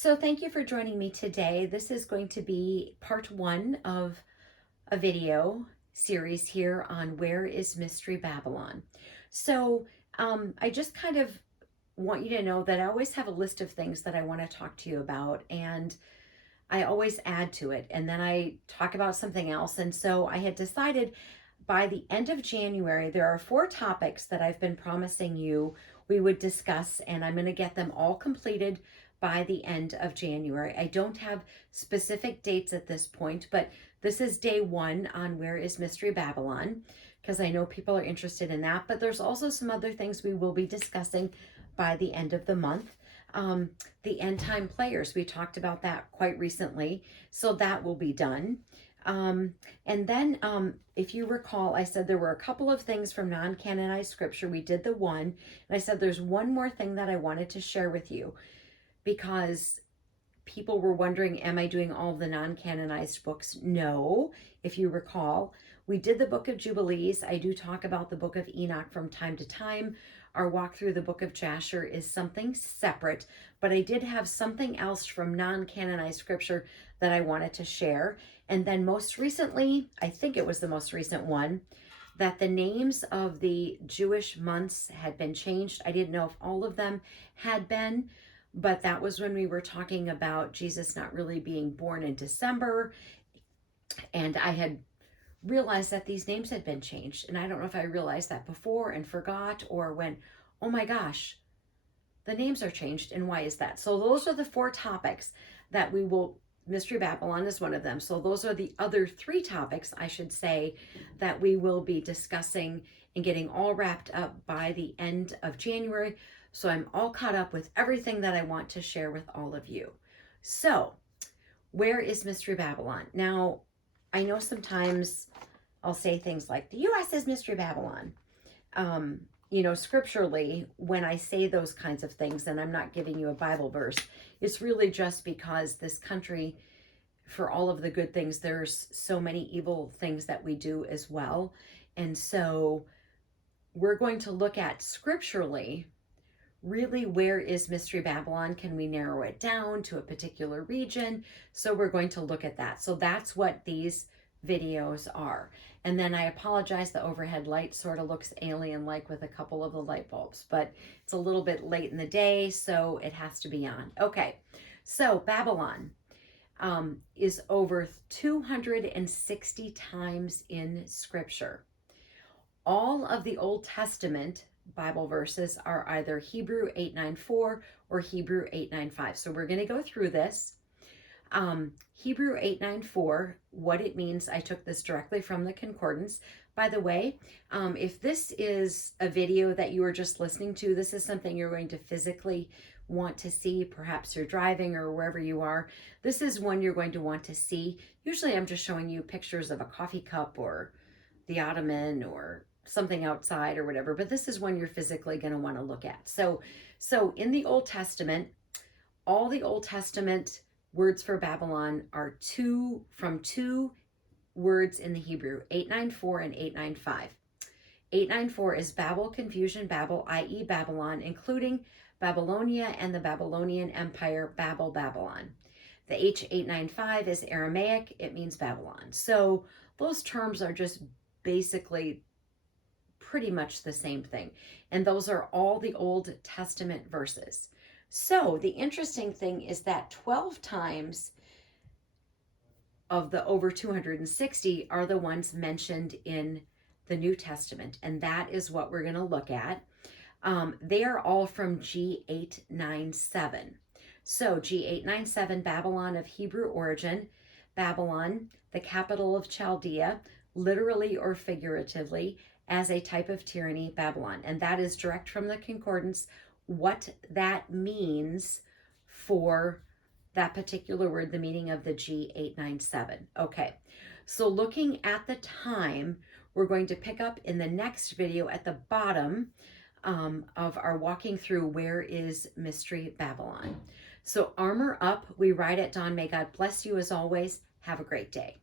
So thank you for joining me today. This is going to be part one of a video series here on Where is Mystery Babylon. I just kind of want you to know that I always have a list of things that I want to talk to you about, and I always add to it, and then I talk about something else. And so I had decided by the end of January, there are 4 topics that I've been promising you we would discuss, and I'm going to get them all completed by the end of January. I don't have specific dates at this point, but this is day 1 on Where is Mystery Babylon, because I know people are interested in that. But there's also some other things we will be discussing by the end of the month. The end time players, we talked about that quite recently, so that will be done. And then, if you recall, I said there were a couple of things from non-canonized scripture. We did the one, and I said there's one more thing that I wanted to share with you, because people were wondering, am I doing all the non-canonized books? No. If you recall, we did the book of Jubilees. I do talk about the book of Enoch from time to time. Our walk through the book of Jasher is something separate, but I did have something else from non-canonized scripture that I wanted to share. And then most recently, I think it was the most recent one, that the names of the Jewish months had been changed. I didn't know if all of them had been, but that was when we were talking about Jesus not really being born in December. And I had realized that these names had been changed. And I don't know if I realized that before and forgot, or went, oh my gosh, the names are changed, and why is that? So those are the 4 topics that we will, Mystery Babylon is one of them. So those are the other 3 topics, I should say, that we will be discussing and getting all wrapped up by the end of January. So I'm all caught up with everything that I want to share with all of you. So where is Mystery Babylon? Now, I know sometimes I'll say things like, the U.S. is Mystery Babylon. Scripturally, when I say those kinds of things, and I'm not giving you a Bible verse, it's really just because this country, for all of the good things, there's so many evil things that we do as well. And so we're going to look at scripturally, really, where is Mystery Babylon? Can we narrow it down to a particular region? So we're going to look at that. So that's what these videos are. And then I apologize, the overhead light sort of looks alien-like with a couple of the light bulbs, but it's a little bit late in the day, so it has to be on. Okay, so Babylon is over 260 times in Scripture. All of the Old Testament Bible verses are either Hebrew 894 or Hebrew 895. So we're going to go through this. Hebrew 894, what it means, I took this directly from the concordance. By the way, if this is a video that you are just listening to, this is something you're going to physically want to see. Perhaps you're driving or wherever you are. This is one you're going to want to see. Usually I'm just showing you pictures of a coffee cup or the ottoman or something outside or whatever, but this is one you're physically going to want to look at. So in the Old Testament, all the Old Testament words for Babylon are from two words in the Hebrew, 894 and 895. 894 is Babel, confusion, Babel, i.e. Babylon, including Babylonia and the Babylonian Empire, Babel, Babylon. The H895 is Aramaic, it means Babylon. So those terms are just basically pretty much the same thing. And those are all the Old Testament verses. So the interesting thing is that 12 times of the over 260 are the ones mentioned in the New Testament. And that is what we're going to look at. They are all from G897. So G897, Babylon of Hebrew origin, Babylon, the capital of Chaldea, literally or figuratively, as a type of tyranny, Babylon. And that is direct from the concordance, what that means for that particular word, the meaning of the G897. Okay, so looking at the time, we're going to pick up in the next video at the bottom of our walking through Where is Mystery Babylon. So armor up, we ride at dawn. May God bless you as always. Have a great day.